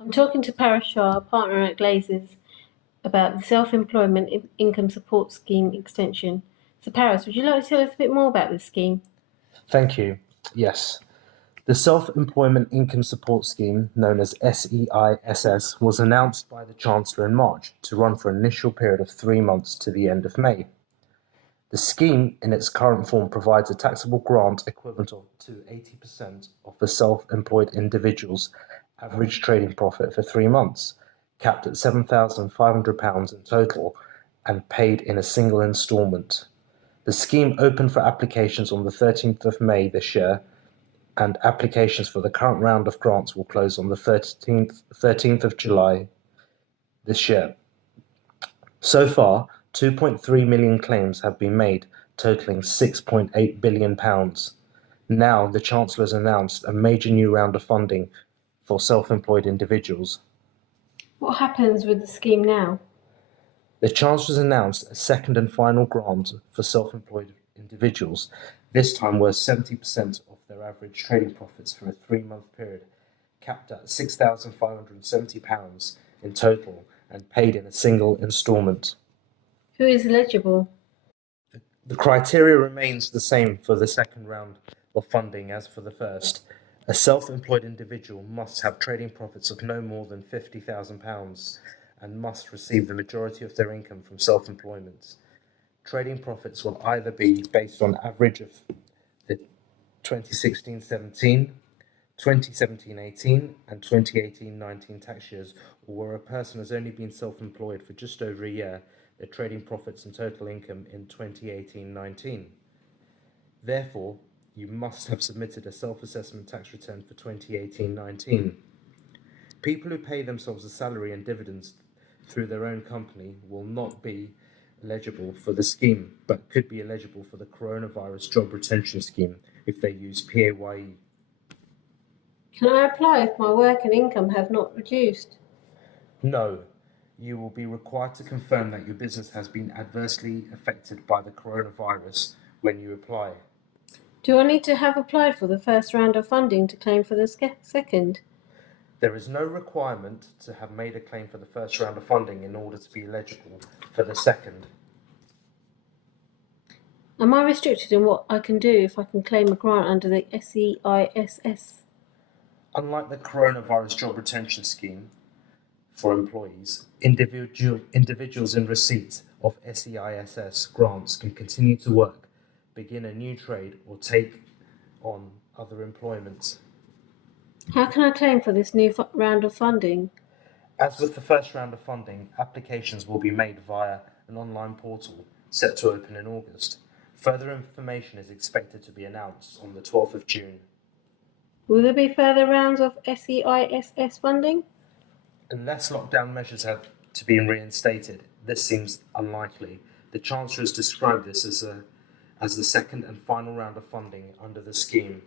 I'm talking to Paris Shah, a partner at Glazers, about the Self-Employment Income Support Scheme extension. So Paris, would you like to tell us a bit more about this scheme? Thank you. Yes. The Self-Employment Income Support Scheme, known as SEISS, was announced by the Chancellor in March to run for an initial period of 3 months to the end of May. The scheme, in its current form, provides a taxable grant equivalent to 80% of the self-employed individual's average trading profit for 3 months, capped at £7,500 in total and paid in a single instalment. The scheme opened for applications on the 13th of May this year, and applications for the current round of grants will close on the 13th of July this year. So far, 2.3 million claims have been made, totaling £6.8 billion. Now, the Chancellor has announced a major new round of funding for self-employed individuals. What happens with the scheme now? The Chancellor has announced a second and final grant for self-employed individuals, this time worth 70% of their average trading profits for a 3-month period, capped at £6,570 in total and paid in a single instalment. Who is eligible? The criteria remains the same for the second round of funding as for the first. A self-employed individual must have trading profits of no more than £50,000 and must receive the majority of their income from self-employment. Trading profits will either be based on average of the 2016-17, 2017-18 and 2018-19 tax years, or where a person has only been self-employed for just over a year, their trading profits and total income in 2018-19. Therefore, you must have submitted a self-assessment tax return for 2018-19. People who pay themselves a salary and dividends through their own company will not be eligible for the scheme, but could be eligible for the Coronavirus Job Retention Scheme if they use PAYE. Can I apply if my work and income have not reduced? No. You will be required to confirm that your business has been adversely affected by the coronavirus when you apply. Do I need to have applied for the first round of funding to claim for the second? There is no requirement to have made a claim for the first round of funding in order to be eligible for the second. Am I restricted in what I can do if I can claim a grant under the SEISS? Unlike the Coronavirus Job Retention Scheme for employees, individuals in receipt of SEISS grants can continue to work, begin a new trade, or take on other employment. How can I claim for this new round of funding? As with the first round of funding, applications will be made via an online portal set to open in August. Further information is expected to be announced on the 12th of June. Will there be further rounds of SEISS funding? Unless lockdown measures have to be reinstated, this seems unlikely. The Chancellor has described this as the second and final round of funding under the scheme.